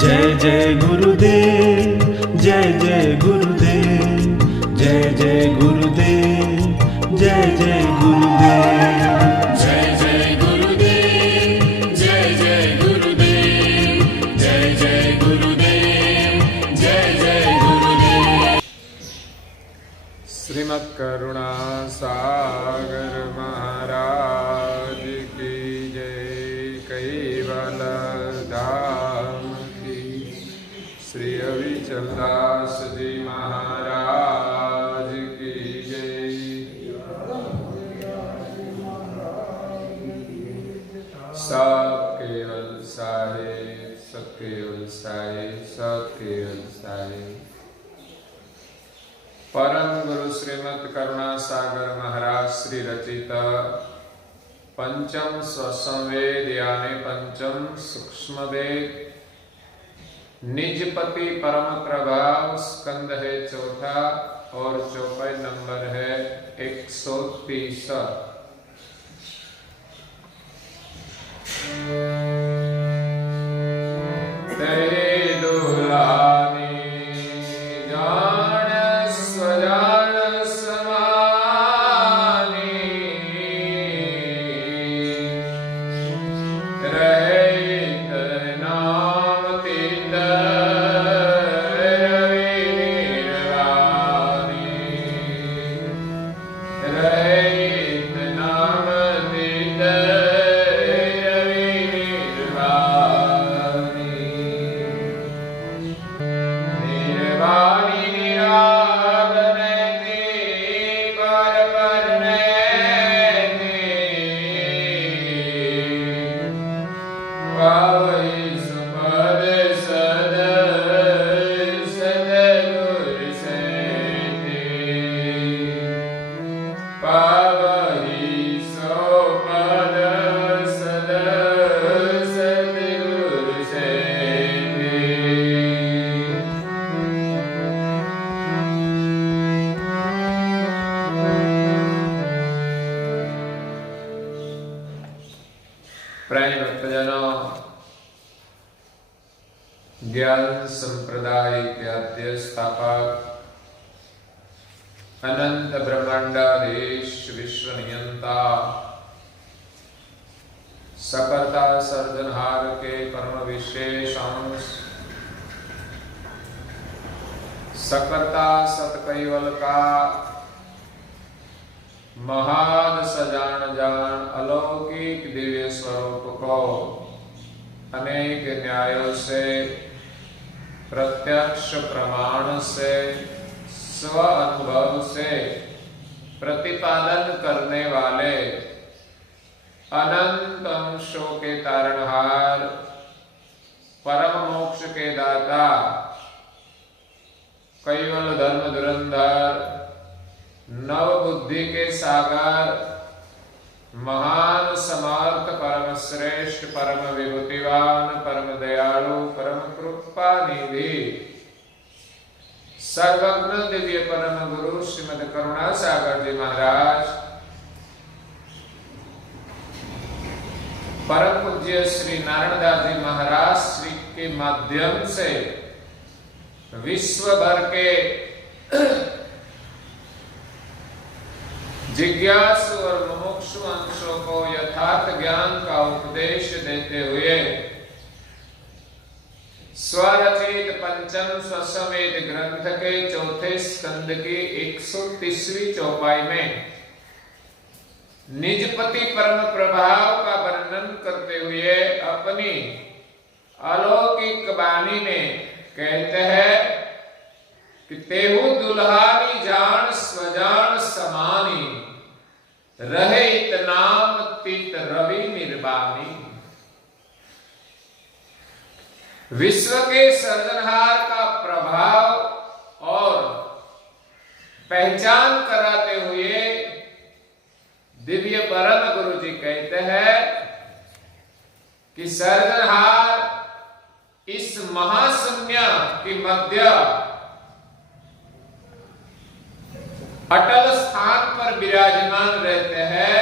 जय जय गुरुदेव, जय जय गुरुदेव, जय जय गुरुदेव, जय जय गुरुदेव, जय जय गुरुदेव, जय जय गुरुदेव, जय जय गुरुदेव, जय जय गुरुदेव। श्रीमद् करुणा सागर महाराज की जय। कैवल धाम की श्री अविचल दास जी महाराज की जय। सब केवल साहेब, सब केवल साहेब, सब केवल साहेब। परम गुरु श्रीमद् करुणा सागर महाराज श्री रचित पंचम स्वसंवेद यानी पंचम सूक्ष्म वेद निजपति परम प्रभाव स्कंद है चौथा और चौपाई नंबर है 130। तेरे दुलानी जान स्वजान समानी रहित नाम तीत रवि निर्वाणी रहित नाम तीत रवि निर्वाणी निर्वाणी निरागनति पर परनयति पावै सुपद सद सदगुर सेति पावै सुपद सद सदगुर सेति। प्राणी भक्तजनों, ज्ञान संप्रदाय के आद्य स्थापक अनंत ब्रह्मांडाधीश विश्व नियंता सकर्ता सर्जनहार के परम विशेष अंश सकर्ता सतकैवल का महान सजान जान अलौकिक दिव्य स्वरूप को अनेक न्यायों से प्रत्यक्ष प्रमाण से स्व अनुभव से प्रतिपादन करने वाले अनंत अंशों के तारणहार परम मोक्ष के दाता कैवल धर्म धुरंधर नव बुद्धि के सागर महान समर्थ परम श्रेष्ठ परम विभूतिवान परम दयालु परम कृपा निधि सर्वज्ञ दिव्य परम गुरु श्रीमद् करुणा सागर जी महाराज परम पूज्य श्री नारायण दास जी महाराज श्री के माध्यम से विश्व भर के जिज्ञासु और मुमुक्षु अंशों को यथार्थ ज्ञान का उपदेश देते हुए स्वरचित पंचम स्वसंवेद ग्रंथ के चौथे स्कंद की 130वीं चौपाई में निजपति परम प्रभाव का वर्णन करते हुए अपनी अलौकिक वाणी में कहते हैं कि तेहु दुल्हानी जान स्वजान समानी रहे इतनाम तीत रवि निर्वाणी। विश्व के सर्जनहार का प्रभाव और पहचान कराते हुए दिव्य परम गुरु जी कहते हैं कि सर्जनहार इस महाशून्य की मध्य अटल स्थान पर विराजमान रहते हैं,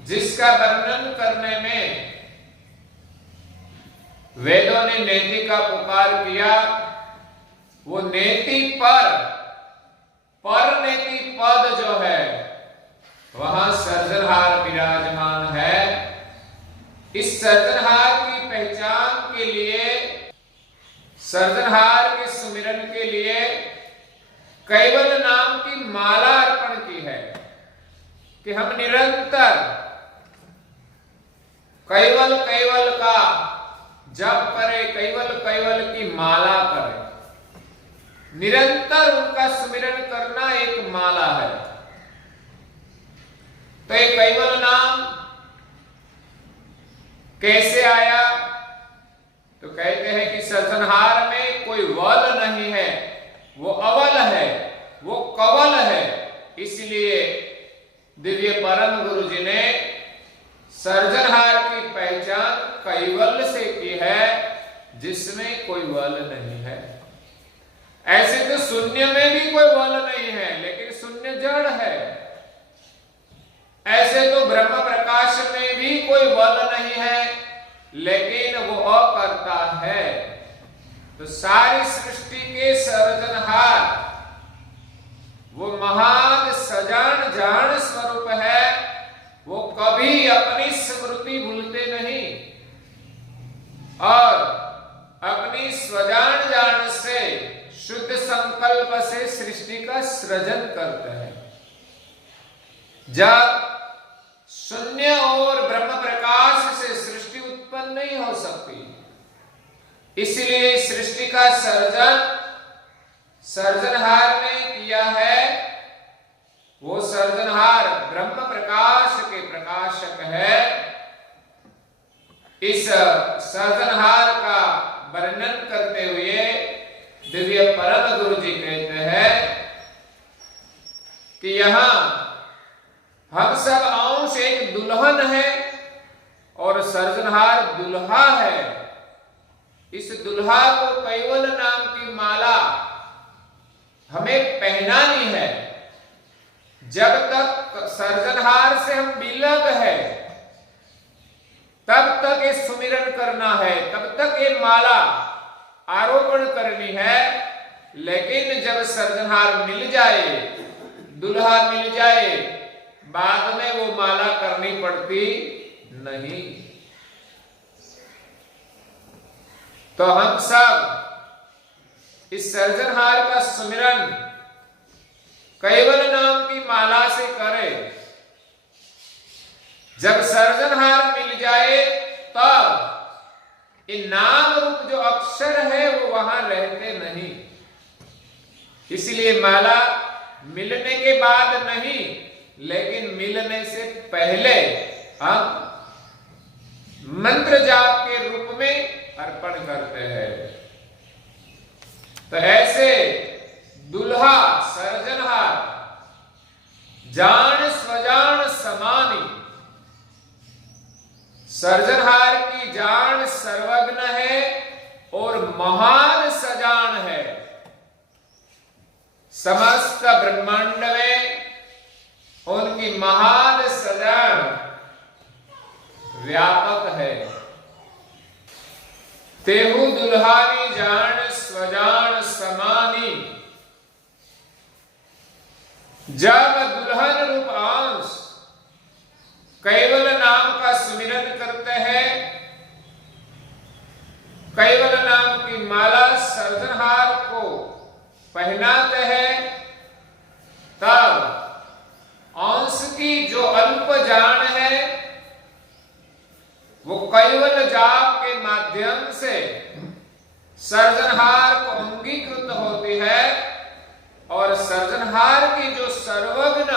जिसका वर्णन करने में वेदों ने नेति का पुकार किया, वो नेति पर नेति पद जो है वहां सर्जनहार विराजमान है। इस सर्जनहार की पहचान के लिए, सर्जनहार के सुमिरन के लिए कैवल नाम की माला अर्पण की है कि हम निरंतर कैवल कैवल का जप करें, कैवल कैवल की माला करें। निरंतर उनका सुमिरन करना एक माला है। तो ये कैवल नाम कैसे आया? तो कहते हैं कि सर्जनहार में कोई वल नहीं है, वो अवल है, वो कवल है। इसलिए दिव्य परम गुरु जी ने सर्जनहार की पहचान कैवल से की है, जिसमें कोई वल नहीं है। ऐसे तो शून्य में भी कोई वल नहीं है, लेकिन शून्य जड़ है। ऐसे तो ब्रह्म प्रकाश में भी कोई वल नहीं है, लेकिन वो अकर्ता है। तो सारी सृष्टि के सर्जनहार वो महान सजान जान स्वरूप है। वो कभी अपनी स्मृति भूलते नहीं और अपनी स्वजान जान से, शुद्ध संकल्प से सृष्टि का सृजन करते हैं। जब शून्य और ब्रह्म प्रकाश से सृष्टि उत्पन्न नहीं हो सकती, इसलिए सृष्टि का सर्जन सर्जनहार ने किया है। वो सर्जनहार ब्रह्म प्रकाश के प्रकाशक है। इस सर्जनहार का वर्णन करते हुए दिव्य परम गुरु जी कहते हैं कि यहां हम सब अंश एक दुल्हन है और सर्जनहार दुल्हा है। इस दुल्हा को कैवल नाम की माला हमें पहनानी है। जब तक सर्जनहार से हम विलग है, तब तक ये सुमिरन करना है, तब तक ये माला आरोपण करनी है। लेकिन जब सर्जनहार मिल जाए, दुल्हा मिल जाए, बाद में वो माला करनी पड़ती नहीं। तो हम सब इस सर्जनहार का सुमिरन कैवल नाम की माला से करें। जब सर्जनहार मिल जाए तब ये नाम रूप जो अक्षर है वो वहां रहते नहीं। इसलिए माला मिलने के बाद नहीं, लेकिन मिलने से पहले हम मंत्र जाप के रूप में अर्पण करते हैं। तो ऐसे दुल्हा सर्जनहार जान स्वजान समानी, सर्जनहार की जान सर्वज्ञ है और महान सजान है। समस्त ब्रह्मांड में उनकी महान सजान व्यापक है। तेहु दुल्हानी जान स्वजान समानी। जब दुल्हन रूप अंश कैवल नाम का सुमिरन करते हैं, कैवल नाम की माला सर्जनहार को पहनाते हैं, तब अंश की जो अल्प जान है वो कैवल जाप के माध्यम से सर्जनहार को अंगीकृत होती है। और सर्जनहार की जो सर्वज्ञ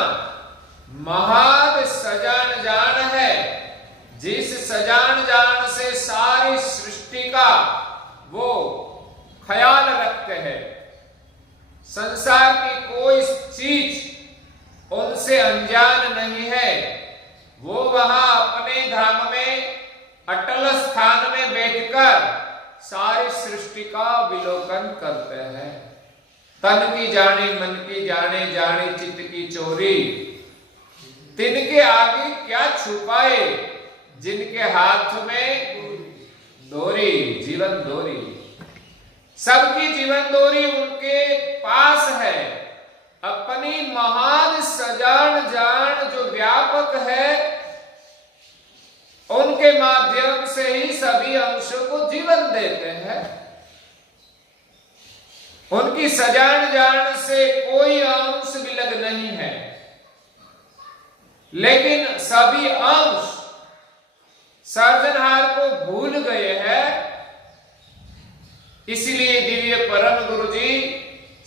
महान सजान जान है, जिस सजान जान से सारी सृष्टि का वो ख्याल रखते हैं, संसार की कोई चीज उनसे अनजान नहीं है। वो वहां अपने धाम में अटल स्थान में बैठकर सारी सृष्टि का विलोकन करते हैं। तन की जाने मन की जाने, जाने चित्त की चोरी, तिनके आगे क्या छुपाए, जिनके हाथ में डोरी। जीवन डोरी, सबकी जीवन डोरी उनके पास है। अपनी महान सजान जान जो व्यापक है, उनके माध्यम से ही सभी अंशों को जीवन देते हैं। उनकी सजान जान से कोई अंश विलग नहीं है, लेकिन सभी अंश सर्जनहार को भूल गए हैं। इसलिए दिव्य परम गुरु जी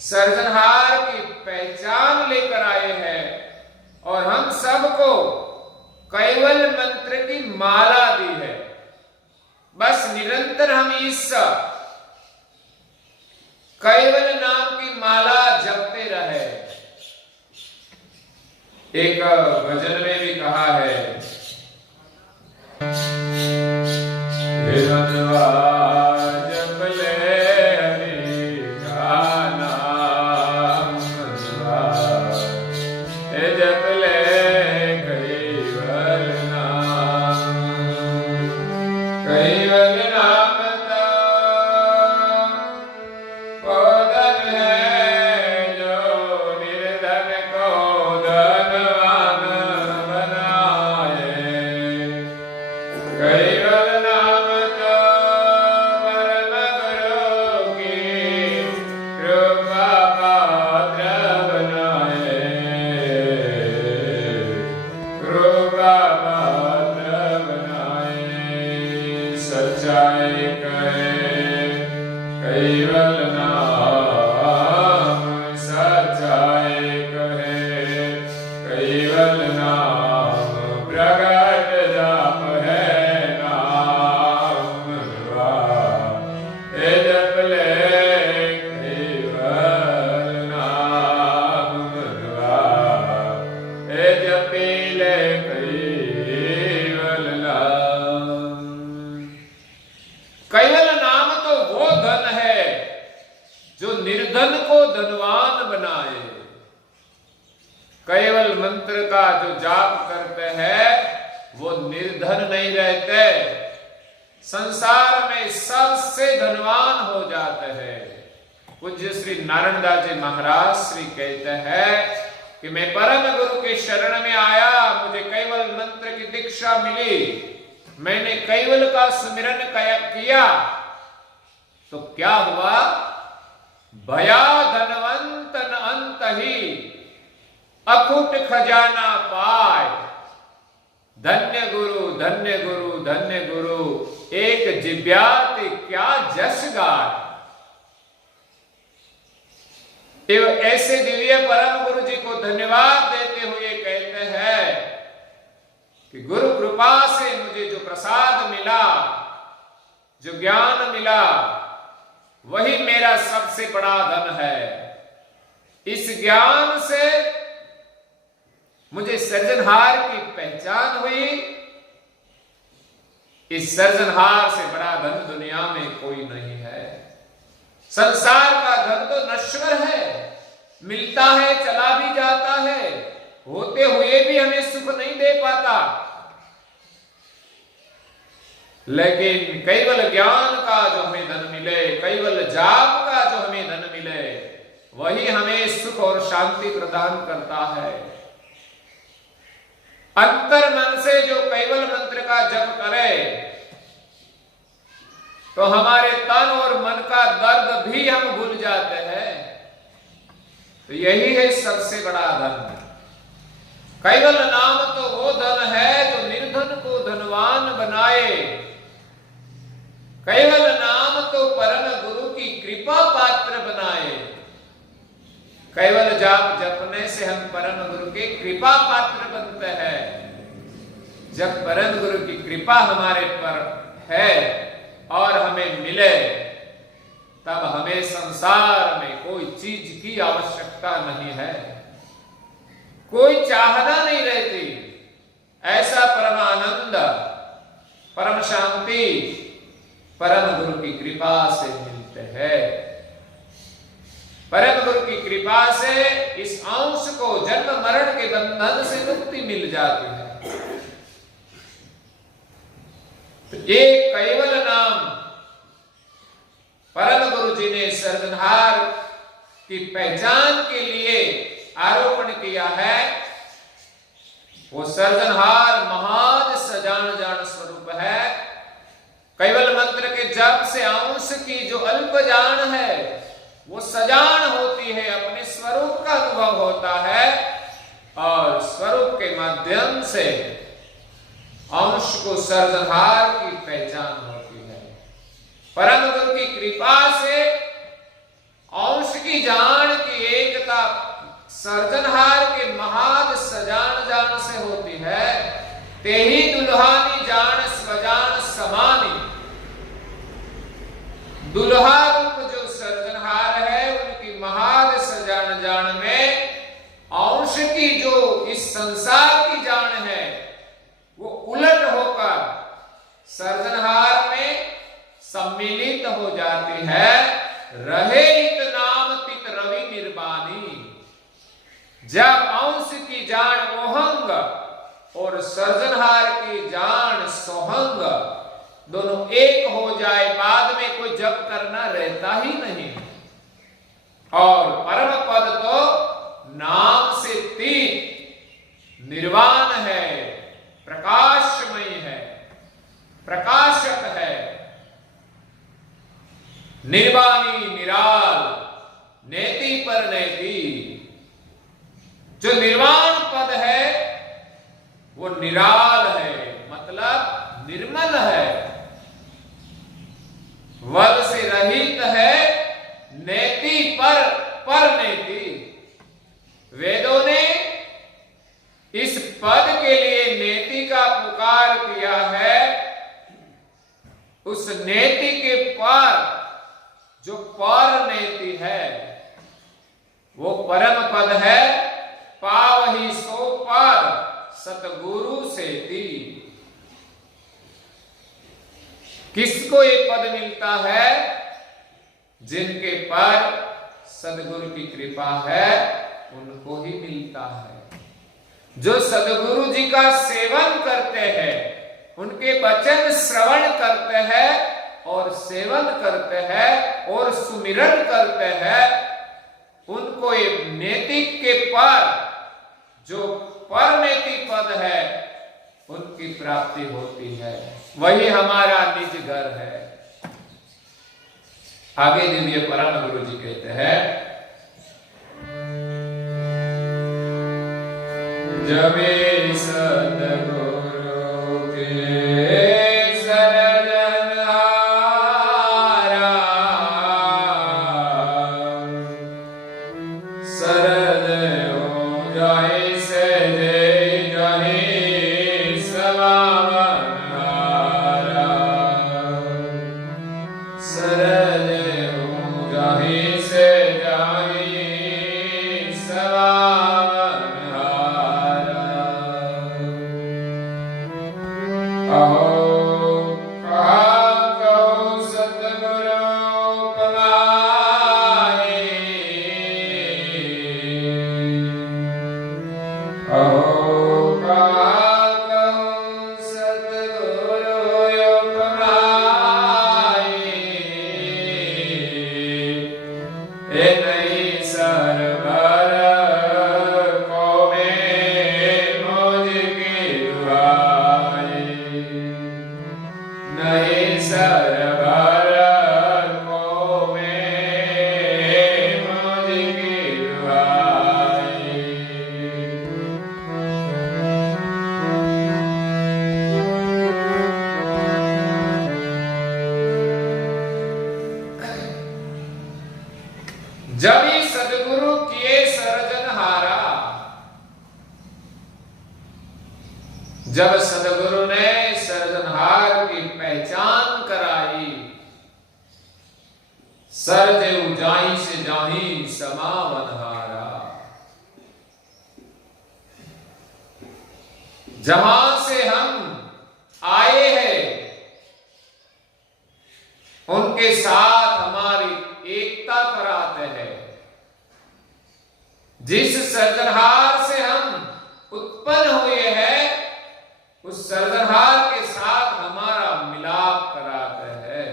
सर्जनहार की पहचान लेकर आए हैं और हम सबको कैवल मंत्र की माला दी है। बस निरंतर हम इस कैवल नाम की माला जपते रहे। एक भजन में भी कहा है, केवल मंत्र का जो जाप करते हैं वो निर्धन नहीं रहते, संसार में सबसे धनवान हो जाते हैं। पूज्य श्री नारायण दास जी महाराज श्री कहते हैं कि मैं परम गुरु के शरण में आया, मुझे केवल मंत्र की दीक्षा मिली, मैंने केवल का सुमिरन किया तो क्या हुआ? भया धनवंतन अंत ही अकुट खजाना पाए। धन्य गुरु धन्य गुरु धन्य गुरु, एक जिब्यात क्या जस गाय। ऐसे दिव्य परम गुरु जी को धन्यवाद देते हुए कहते हैं कि गुरु कृपा से मुझे जो प्रसाद मिला, जो ज्ञान मिला, वही मेरा सबसे बड़ा धन है। इस ज्ञान से मुझे सर्जनहार की पहचान हुई। इस सर्जनहार से बड़ा धन दुनिया में कोई नहीं है। संसार का धन तो नश्वर है, मिलता है चला भी जाता है, होते हुए भी हमें सुख नहीं दे पाता। लेकिन केवल ज्ञान का जो हमें धन मिले, केवल जाप का जो हमें धन मिले, वही हमें सुख और शांति प्रदान करता है। अंतर मन से जो केवल मंत्र का जप करे तो हमारे तन और मन का दर्द भी हम भूल जाते हैं। तो यही है सबसे बड़ा धन। केवल नाम तो वो धन है जो निर्धन को धनवान बनाए। केवल नाम तो परम गुरु की कृपा पात्र बनाए। केवल जाप जपने से हम परम गुरु के कृपा पात्र बनते हैं। जब परम गुरु की कृपा हमारे पर है और हमें मिले, तब हमें संसार में कोई चीज की आवश्यकता नहीं है, कोई चाहना नहीं रहती। ऐसा परम आनंद, परम शांति परम गुरु की कृपा से मिलते हैं। परम गुरु की कृपा से इस अंश को जन्म मरण के बंधन से मुक्ति मिल जाती है। तो ये केवल नाम की पहचान के लिए आरोपण किया है, वो सर्जनहार महान सजान जान स्वरूप है। कैवल मंत्र के जप से अंश की जो अल्प जान है वो सजान होती है, अपने स्वरूप का अनुभव होता है और स्वरूप के माध्यम से अंश को सर्जनहार की पहचान होती है। परम गुरु की कृपा से अंश की जान की एकता सर्जनहार के महाद सजान जान से होती है। ते ही दुल्हानी जान स्वजान समानी, दुल्हा रूप जो सर्जनहार है उनकी महाद सजान जान में अंश की जो इस संसार की जान है वो उलट होकर सर्जनहार में सम्मिलित हो जाती है। रहे इत नाम तित रवि निर्वाणी, जब अंश की जान ओहंग और सर्जनहार की जान सोहंग दोनों एक हो जाए, बाद में कोई जप करना रहता ही नहीं। और परम पद तो नाम से तीत निर्वाण है, प्रकाशमय है, प्रकाशक है, निर्वाणी निराल, नेति पर नेति। जो निर्वाण पद है वो निराल है, मतलब निर्मल है, वल से रहित है, नेति पर नेति। वेदों ने इस पद के लिए नेति का पुकार किया है। उस नेति के पर जो पर नेति है वो परम पद है। पावहि सो पर सतगुरु से ती। किसको ये पद मिलता है? जिनके पर सदगुरु की कृपा है उनको ही मिलता है। जो सदगुरु जी का सेवन करते हैं, उनके वचन श्रवण करते हैं और सेवन करते हैं और सुमिरन करते हैं, उनको ये नैतिक के पर जो पर नैतिक पद है उनकी प्राप्ति होती है। वही हमारा निज घर है। आगे दिव्य परम गुरु जी कहते हैं, जबे सतगुरु के जब ही सदगुरु किए सर्जनहारा, जब सदगुरु ने सर्जनहार की पहचान कराई, सर्ज उजाई से जाही समावनहारा, जहां से हम आए हैं उनके साथ हमारी एकता कराते हैं। जिस सर्जनहार से हम उत्पन्न हुए हैं उस सर्जनहार के साथ हमारा मिलाप कराते हैं।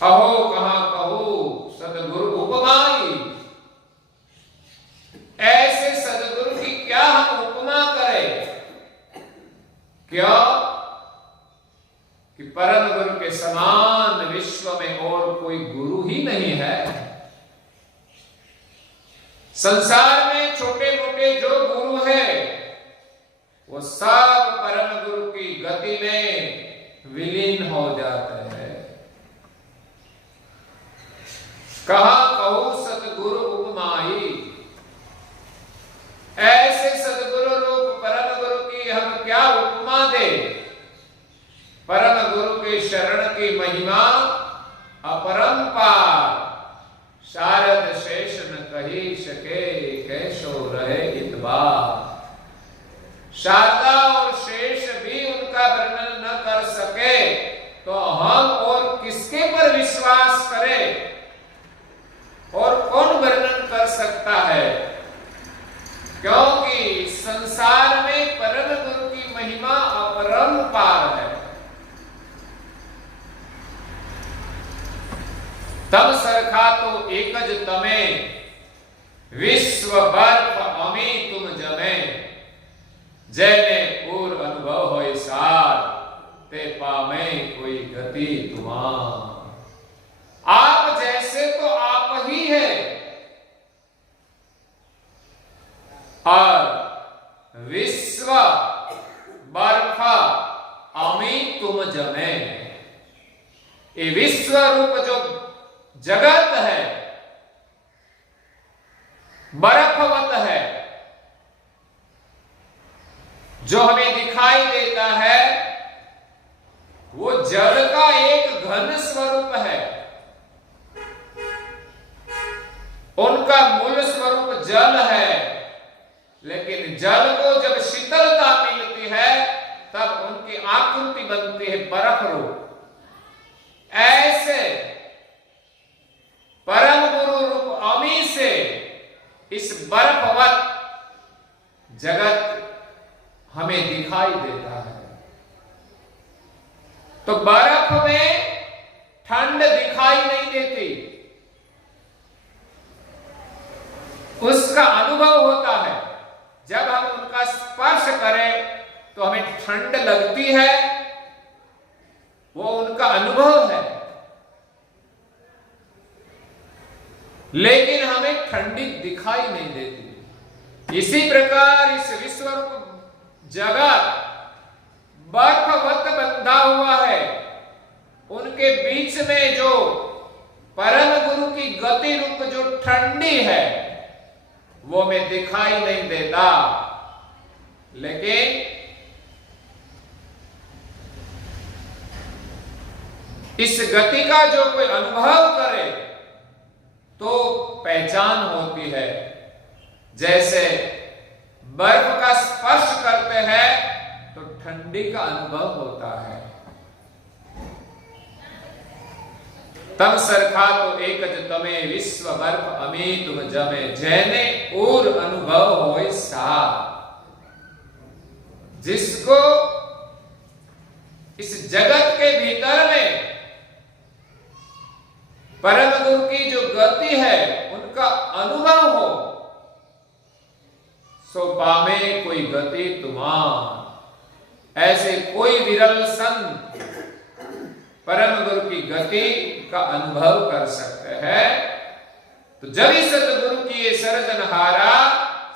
अहो कहां कहो सदगुरु उपमा कि परम गुरु के समान विश्व में और कोई गुरु ही नहीं है। संसार में छोटे मोटे जो गुरु है वो सब परम गुरु की गति में विलीन हो जाते हैं। कहा कहूं सतगुरु उपमाई, ऐसे सतगुरु रूप परम गुरु की हम क्या उपमा दे। परम गुरु के शरण की महिमा अपरंपार, शारद शेष न कही सके कैसो रहे इतबार। शारदा और शेष भी उनका वर्णन न कर सके तो हम और किसके पर विश्वास करें, और कौन वर्णन कर सकता है। क्योंकि संसार में परम गुरु की महिमा अपरंपार है। तब सरखा तो एकज तमे, विश्व बर्फ अमी तुम जमे। जैने पूर्व अनुभव होय सार, ते पामे कोई गति तुमार। आप जैसे तो आप ही है, और विश्व बर्फ अमी तुम जमे। ये विश्व रूप जो जगत है बर्फवत है, जो हमें दिखाई देता है वो जल का एक घन स्वरूप है। उनका मूल स्वरूप जल है, लेकिन जल को जब शीतलता मिलती है तब उनकी आकृति बनती है बर्फ रूप। ऐसे परम गुरु रूप अमी से इस बर्फवत जगत हमें दिखाई देता है। तो बर्फ में ठंड दिखाई नहीं देती, उसका अनुभव होता है। जब हम उनका स्पर्श करें तो हमें ठंड लगती है, वो उनका अनुभव है। लेकिन हमें ठंडी दिखाई नहीं देती। इसी प्रकार इस विश्व जगत बर्फवत बंधा हुआ है। उनके बीच में जो परम गुरु की गति रूप जो ठंडी है वो हमें दिखाई नहीं देता। लेकिन इस गति का जो कोई अनुभव करे तो पहचान होती है। जैसे बर्फ का स्पर्श करते हैं तो ठंडी का अनुभव होता है। तब सरखा तो एकज तमे, विश्व बर्फ अमी तुम जमे। जैने और अनुभव होय सा, जिसको इस जगत के भीतर में परम गुरु की जो गति है उनका अनुभव हो, सो पामे कोई गति तुमार। ऐसे कोई विरल संत परम गुरु की गति का अनुभव कर सकते हैं। तो जब ही सतगुरु की ये सर्जनहारा,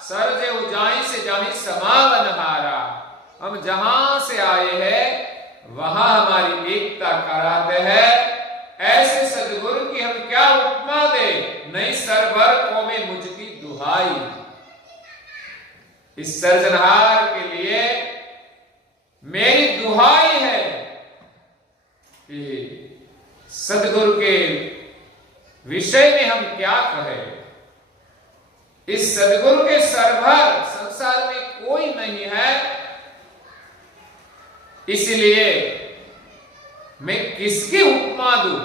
सर्जे उजाई से जाहि समावन हारा। हम जहां से आए हैं वहां हमारी एकता कराते हैं। ऐसे सदगुरु की हम क्या उपमा दे, नहीं सरवर को में मुझकी दुहाई। इस सर्जनहार के लिए मेरी दुहाई है कि सदगुरु के विषय में हम क्या कहें। इस सदगुरु के सरभर संसार में कोई नहीं है, इसलिए मैं किसकी उपमा दूं।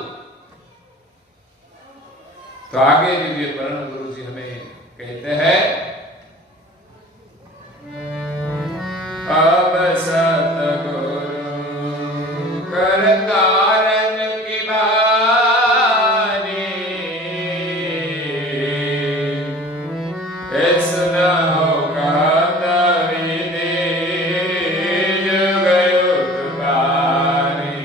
तो आगे दिव्य परम गुरु जी हमें कहते हैं, अब सतगुरु करतारन की बानी, इस न हो कहत विधि जुग युग बानी।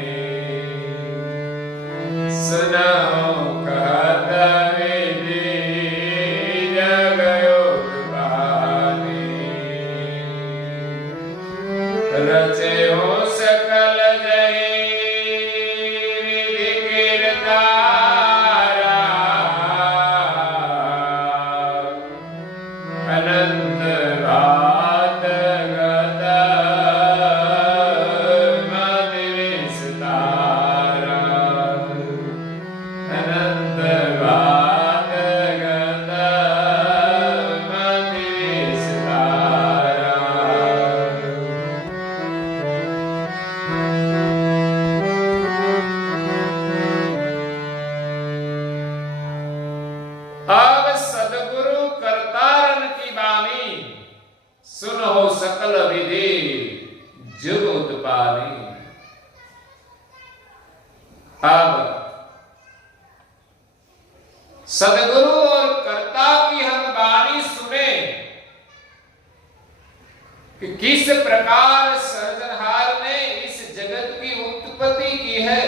अब सदगुरु और कर्ता की हम वाणी सुने कि किस प्रकार सृजनहार ने इस जगत की उत्पत्ति की है।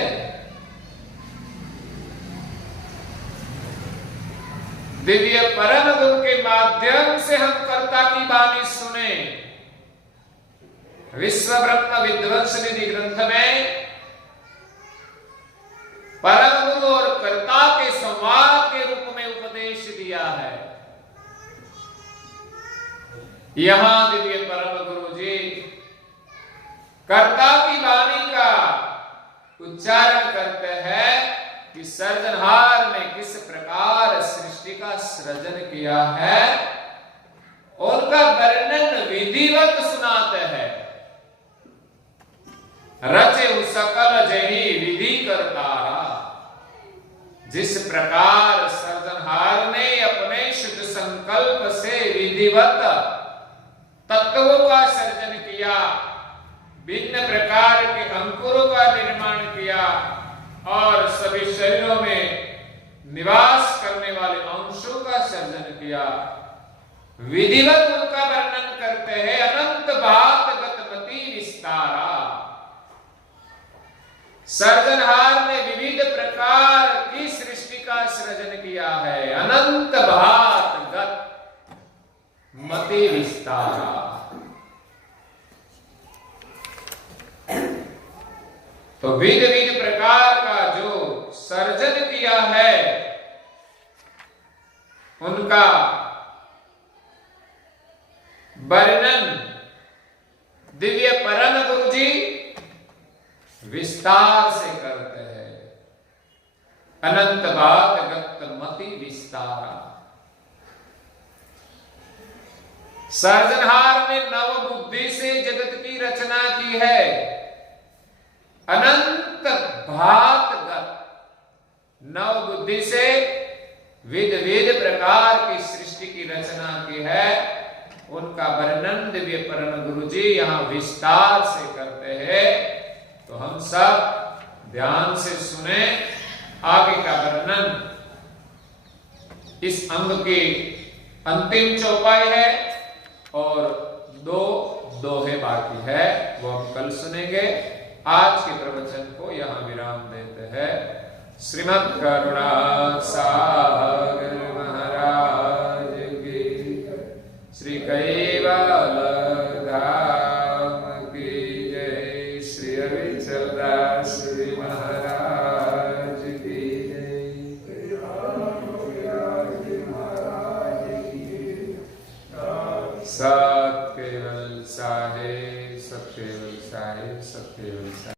दिव्य परम गुण के माध्यम से हम कर्ता की वाणी सुने। विश्व ब्रह्म विध्वंस निधि ग्रंथ में परम गुरु और कर्ता के संवाद के रूप में उपदेश दिया है। यहां दिव्य परम गुरु जी कर्ता की वाणी का उच्चारण करते हैं कि सृजनहार ने किस प्रकार सृष्टि का सृजन किया है, उनका वर्णन विधिवत सुनाते हैं। रचे सकल जही विधि करतारा। जिस प्रकार सृजनहार ने अपने शुद्ध संकल्प से विधिवत तत्वों का सृजन किया, भिन्न प्रकार के अंकुरों का निर्माण किया और सभी शरीरों में निवास करने वाले अंशों का सृजन किया, विधिवत उनका वर्णन करते हैं। अनंत भात गतमति विस्तारा। सृजनहार ने विविध प्रकार की सृष्टि का सृजन किया है। अनंत भात गत मति विस्तारा। तो विविध विविध प्रकार का जो सर्जन किया है, उनका वर्णन दिव्य परम गुरु जी विस्तार से करते हैं। अनंत बात गत मति विस्तारा। सृजनहार ने नव बुद्धि से जगत की रचना की है। अनंत भातगत नव बुद्धि से विध विध प्रकार की सृष्टि की रचना की है। उनका वर्णन दिव्य परम गुरु जी यहां विस्तार से करते हैं। तो हम सब ध्यान से सुने आगे का वर्णन। इस अंग की अंतिम चौपाई है और 2 दोहे बाकी है, वो हम कल सुनेंगे। आज के प्रवचन को यहाँ विराम देते हैं। श्रीमद् करुणा सागर महाराज की, श्री कैवल धाम की जय, श्री अविचलदास श्री महाराज की जय। सत केवल साहेब, सत केवल साहेब, सत केवल साहेब।